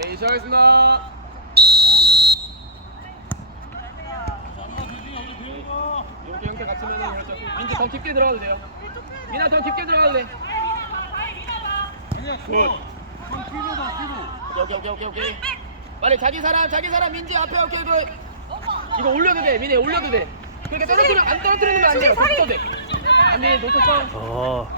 오케이 시작하겠습니다. 이렇게 형태 갖추면은 그렇죠 민지 더 깊게 들어가도 돼요? 민아 더 깊게 들어가도 돼. 굿. 오케이 오케이 오케이 오케이. 빨리 자기 사람 자기 사람 민지 앞에 오케이 그 이거 올려도 돼 민혜 올려도 돼. 그러니까 떨어뜨려 안 떨어뜨리면 안 돼요. 붙어도 돼. 안 돼 놓쳤어. 어.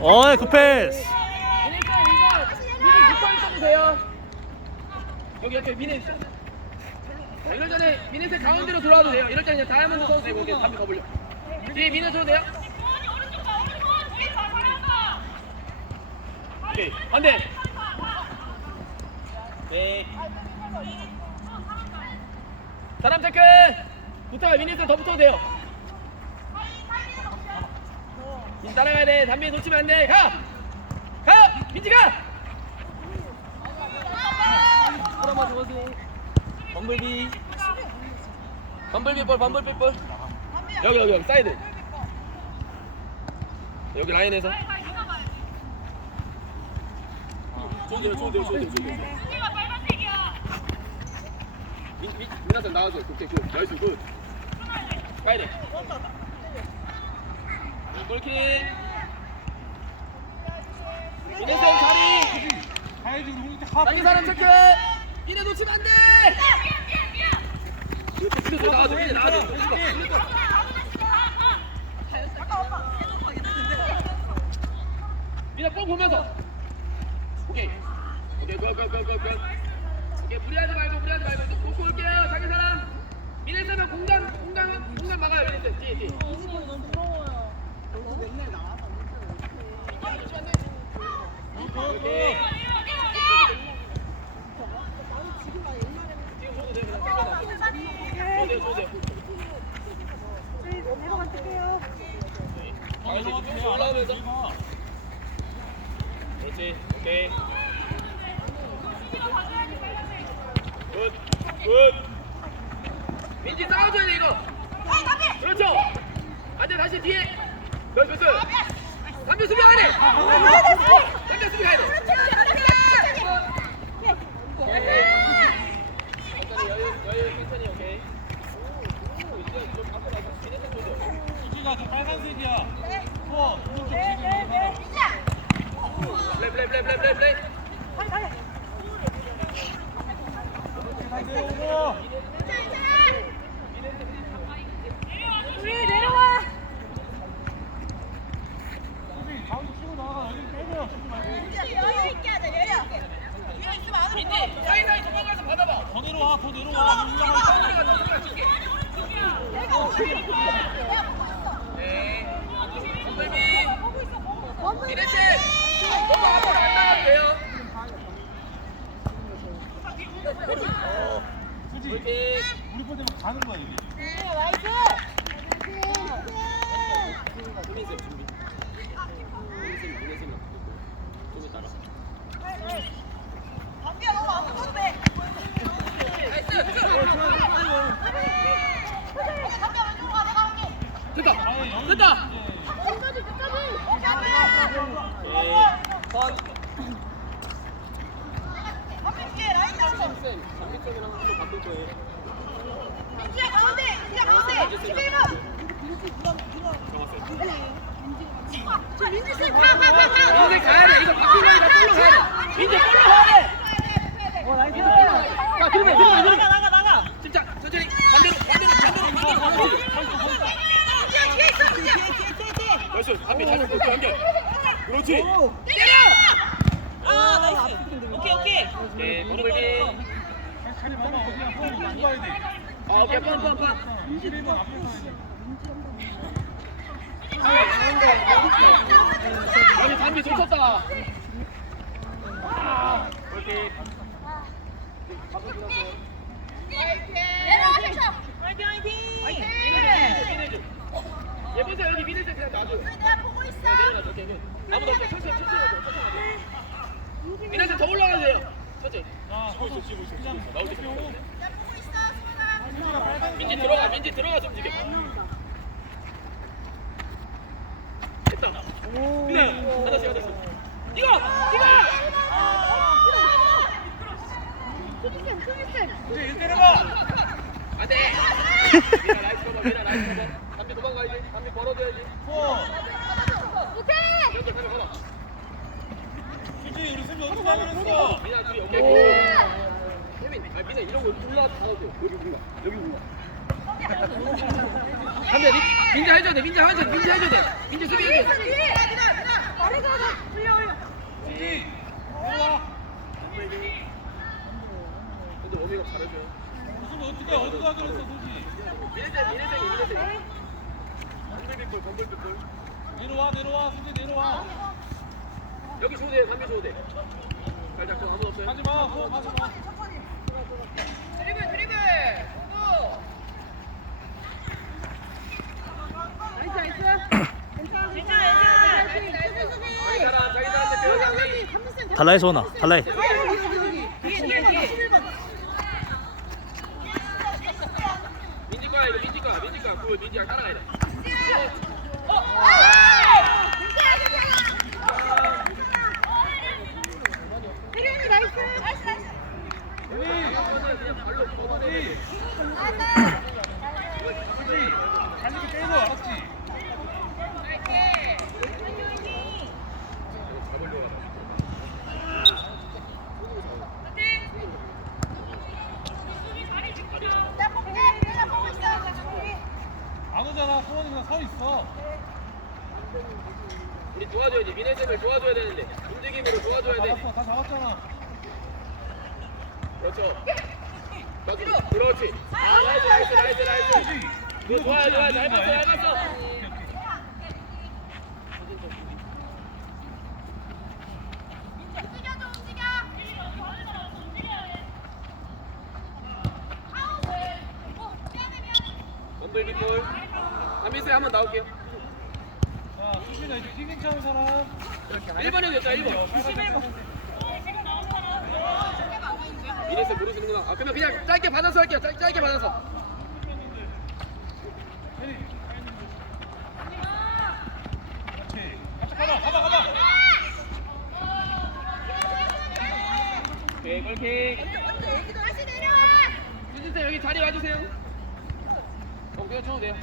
어이 굿패스. 있어도 돼요. 여기 옆에 민혜 자, 이럴 전에 민혜색 가운데로 돌아와도 돼요. 이럴 때는 그냥 다이아몬드 써도 되고 이렇게 담배 뒤에 민혜 줘도 돼요? 오케이 반대. 네. 사람 체크! 붙어요. 미니스 더 붙어도 돼요. 민 따라가야 돼. 담배 놓치면 안 돼. 가! 가! 민지 가! 호라마 좋아서 범블비. 범블비 볼 범블비 볼. 여기 여기 여기 사이드. 여기 라인에서. 좋은데요 좋은데요 좋은데요 좋은데요 민, 민, 민아선 나와줘. 오케이 굿. 나이스 굿. 돼 골킥 민혜선 자리. 가야지 우리 하 자기 사람 체크 민혜 놓치면 민혜 또. 민혜 뽕 보면서. 오케이. 오케이 굿굿굿굿굿. 오케이 무리하지 말고 무리하지 말고 또 놓고 올게요 자기 사람. 민혜 쓰면 공간 공간 공간 막아요 민혜 쌤 뒤에 뒤에. 오케이 지금 줘도 돼요 그냥 줘도 돼요 줘도 돼요 다시 다시 올라오면서 그렇지 오케이 굿 굿. 민지 싸워줘야 돼 이거 그렇죠 안돼 다시 뒤에 몇 몇, 몇. 담배 수비 가야 돼 담배 수비 가야 돼 천천히 여유 여유 천천히 오케이 오, 이제 좀 앞에 가서 기내색 줘줘 수지가 저 빨간색이야 어 오른쪽 지금 플레이 플레이 플레이 플레이 플레이 플레이 내려오고 수지 가운데 치고 나가 여기 빼려 주지 말고 민지 사이사이 도망가서 받아봐 더 내려와 더 내려와 올라가 네 선배님 미래씨 너무 앞으로 안 나가도 돼요 수지 그렇지 우리 거 되면 가는 거야 이게 준비쌤 준비 준비쌤 준비쌤 좀 이따가 됐다 번쌤 장기쌤이랑 한번 바꿀 자, 반대로 나이스 오케이 오케이 오케이 돼아 오케이. 뻔뻔뻔 21번 앞에 가야 돼 아니 담비 내려놔 오케이 아무도 없어 천천히 자 치고 있어 치고 있어 나올 때 민지 들어가 민지 들어가 좀 지금 됐다. 그냥 하나씩 하나씩 이거 이거 수비쌤 수비쌤 민지 이거 때려봐. 안돼. 미라 라이스 커버 미라 라이스 커버 담비 도망가야지. 담비 벌어줘야지. 포 오케이! 여기 가라 오케이 민아 이런 거 올라 다 오세요 여기 올라. 여기 올라. 한대 민자 해줘야 돼. 민자 해줘야 돼. 민자 해줘야 돼. 민자 수비 여기 수지. 들어와. 근데 워밍업 잘해줘요. 무슨 어떻게 어디서 하기로 했어 수지. 미래생 미래생 미래생 건들빛골. 내려와 내려와. 수지 내려와. 여기 줘도 돼. 담배 줘도 돼. 살짝 좀 아무도 없어요. 가지 마. 어, 가지 마. 드리블 드리블 자기 사람 자기 사람한테 배우자 달라해 소원아 달라해 민지 거야 이거 민지 거야 민지 거야 그 민지가 따라가야 돼 그냥 발로 수지. 수지. 달리기 빼고 하다 안 오잖아. 소원이 그냥 서 있어. 우리 도와줘야지 미네생을 도와줘야 되는데 움직임으로 도와줘야 잡았잖아. 그렇죠. 그렇지 그렇지. 아 나이스 나이스 나이스 나이스. 이거 좋아요 좋아요. 잘 봤어 잘 봤어. 담비스에 한번 나올게요. 자, 수빈아 이제 튀긴 차는 사람. 1번이었죠 1번 미네생 모르시는구나 아 그러면 그냥 짧게 받아서 할게요 짧, 짧게 받아서 그렇지. 가봐, 가봐, 가봐. 오케이 골킥 수진쌤 여기 자리 와주세요 어 그냥 쳐도 돼요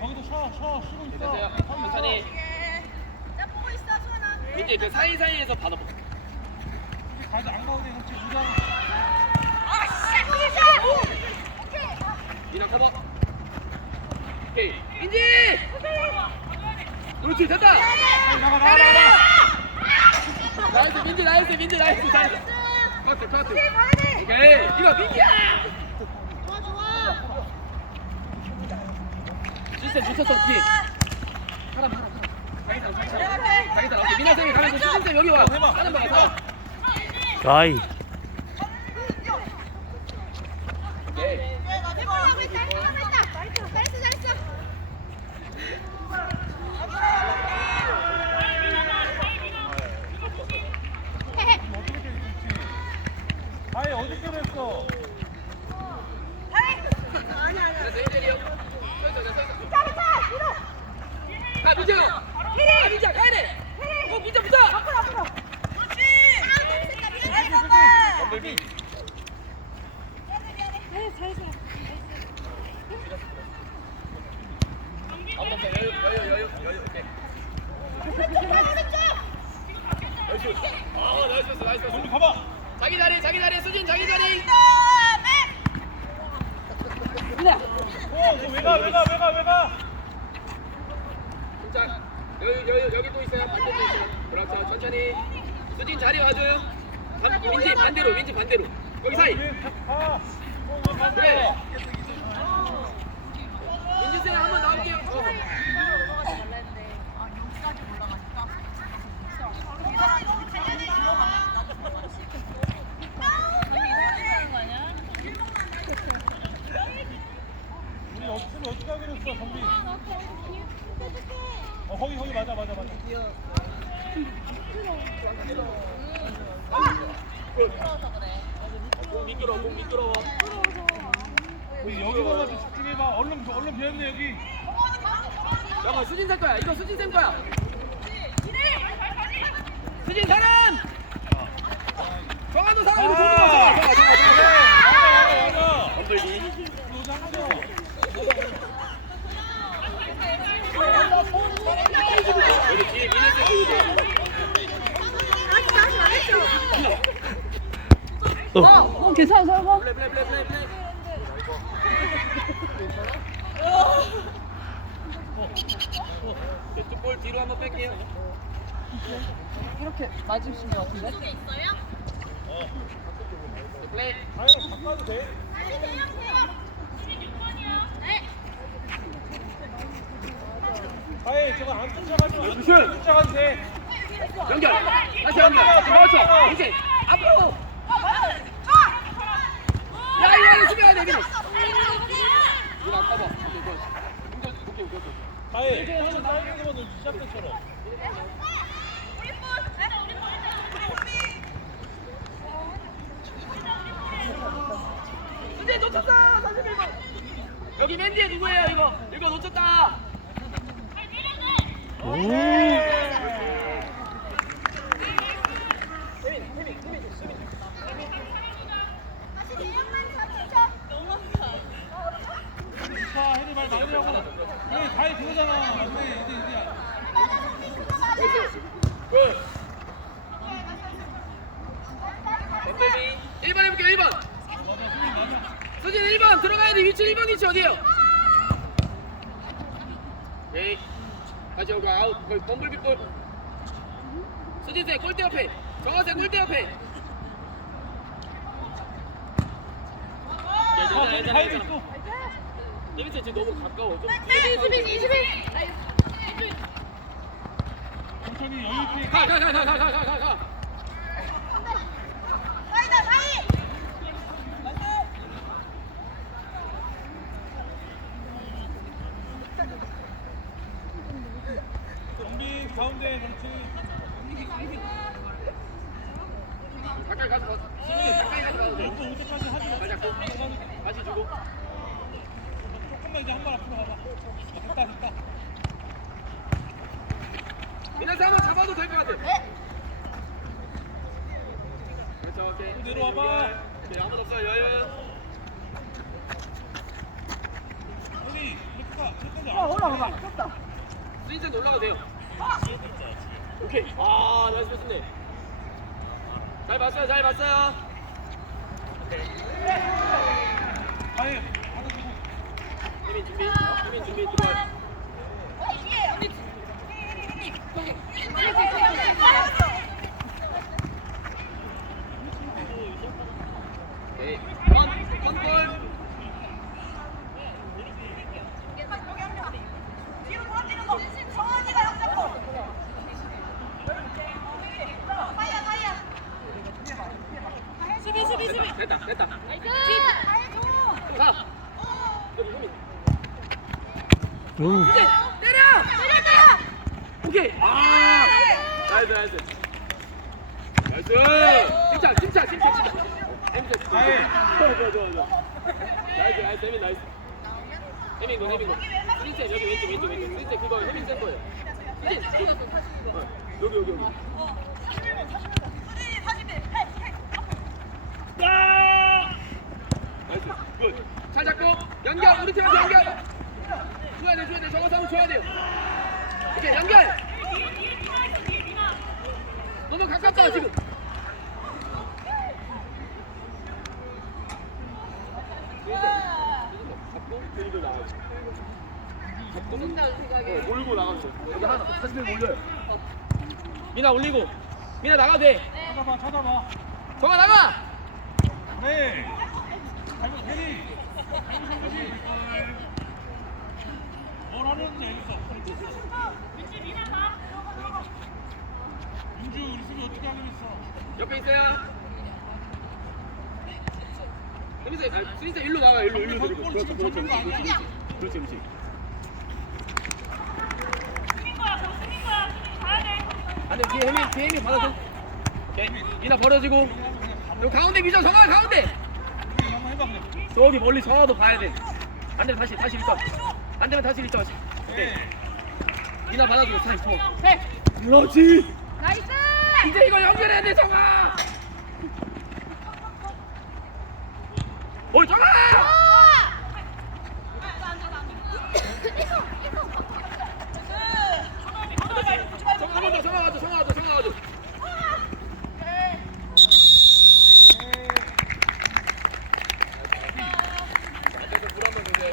거기도 쉬어, 쉬어, 쉬고 네, 있어. 됐어요 천천히 민지 그 사이사이에서 받아봐 가지 안 가도 돼, 그렇지. 우장. 미나 커버 오케이 민지 그렇지 됐다. 나이스 민지 나이스 민지 나이스 나이스 카트 카트 오케이 이거 민지야 뒤에 사람 사람 사람 자기 사람 자기 사람 오케이 미나 쌤이 가면 시스템 여기 와 사람 아이 오케이 어떻게 돼, 그렇지. 아예 어떻게 됐어? 그래서 1대1이요 서있어 서있어 아 민지야 아 민지야 가야 돼어 민지 붙어 덤블비. 한번 더 여유 여유 여유 여유 오케이 나이스 아 나이스 패스, 나이스 패스. 덤비 가봐. 자기 자리 자기 자리 수진 자기 자리 오, 너왜 가, 왜 가, 왜 가, 왜 가? 자 여유 여유 여기 또 있어요. 반대도 있어요. 그렇죠. 천천히. 수진 자리 와줘요. 반, 민지 반대로 민지 반대로. 여기 사이? 그래. 민지 쌤 한번 나올게요. 어. 우리 어떻게 하기로 했어, 덤비? 어, 거기 거기 맞아, 맞아, 맞아. 공 미끄러워 공 미끄러워 우리 여기서만 좀 집중해봐. 얼른 얼른 비었네 여기. 잠깐 수진 살 거야 이거 수진 쌤 거야 수진 사람 정한도 사람으로 돌려 아! 정한 정한 정한 맞아, 맞아, 맞아. 덤블비 노장죠. 여기 뒤에 미네스 보여줘 다시 다시 말했죠. 어. 어, 괜찮아, 설마? 플레이 플레이 플 플레이 플레이 볼 뒤로 한번 뺄게요 이렇게 맞으신 것 같은데? 바꿔도 돼? 아예 저거 안 쫓아가지 마. 무슨? 쫓아가도 돼. 연결 다시 연결 그렇죠 이제 앞으로 야 이거 수비해야 돼 이거 이거 안 까봐 오케이 굿. 오케이 오케이 오케이 아예 하는 다이빙 거는 시작 때처럼. 이제 놓쳤다 31번 여기 맨 뒤에 누구예요 이거 이거 놓쳤다 1번 해볼게요 1번 수진 1번 들어가야 돼 위치 1번 위치 어디에요 오케이 다시 오고 아웃 거의 덤블빗볼 수진쌤 골대 옆에. 정하쌤 골대 옆에. 어, 다이 있어. 재밌어 지금 너무 가까워. 좀 천천히 여유 있게. 가가가가가가가가 정빈 가운데 그렇지. 가까이 가서 가 수진이 가까이 가서 가도 돼 옆으로 올 때까지 하지 마. 발 잡고 다시 주고 조금만 이제 한 발 앞으로 가봐. 됐다, 됐다. 이나서 한번 잡아도 될 것 같아 그렇죠 오케이 또 내려와봐. 오케이 아무도 없어요 여유 형이 이렇게 가. 안 올라가봐. 쳤다. 스인센 올라가도 돼요 오케이 아 나이스 패스네 잘 봤어요 잘 봤어요 아예. 혜민 준비 혜민 준비 들어요 오케이 원원골 됐다 됐다 가 여기 혜민 오. 이제 때려 오케이 아 나이스 나이스 나이스 침착 침착 침착 침착 침착 아예. 좋아 좋아 좋아 좋아 나이스 나이스 혜민 나이스 혜민 너 혜민 너 스린셋 여기 왼쪽 왼쪽 왼쪽 스린셋 그거 혜민 센 거예요 스린 어, 여기 여기 여기 굿잘 잡고 연결! 우리 팀한테 연결! 줘야 돼 줘야 돼. 저거 사면 줘야 돼요. 오케이 연결 너무 가깝다 지금 몰고 나가고 여기 하나 사실 몰려요 미나 올리고 미나 나가도 돼 찾아봐, 찾아봐. 정아 나가 그래. 잘못 해리. 뭘 하는지 알겠어. 민 주 우리 수비 어떻게 하기로 했어? 옆에 있어요. 수리사 아, 수리사 일로 나가 일로 일로. 데리고 그렇지 그렇지. 그렇지 그렇지. 그렇지 그렇지 안돼. 뒤에 혜미 뒤에 혜미 받아줘. 이나 버려지고. 여기 가운데 미저 정아 가운데. 한번 해봐. 저기 멀리 정아도 봐야 돼. 안되면 다시 다시 리턴 안되면 다시 리턴 오케이. 이나 받아주고 다시 줘 해! 그렇지. 나이스! 이제 이거 연결해야 돼, 정아. 어, 정아!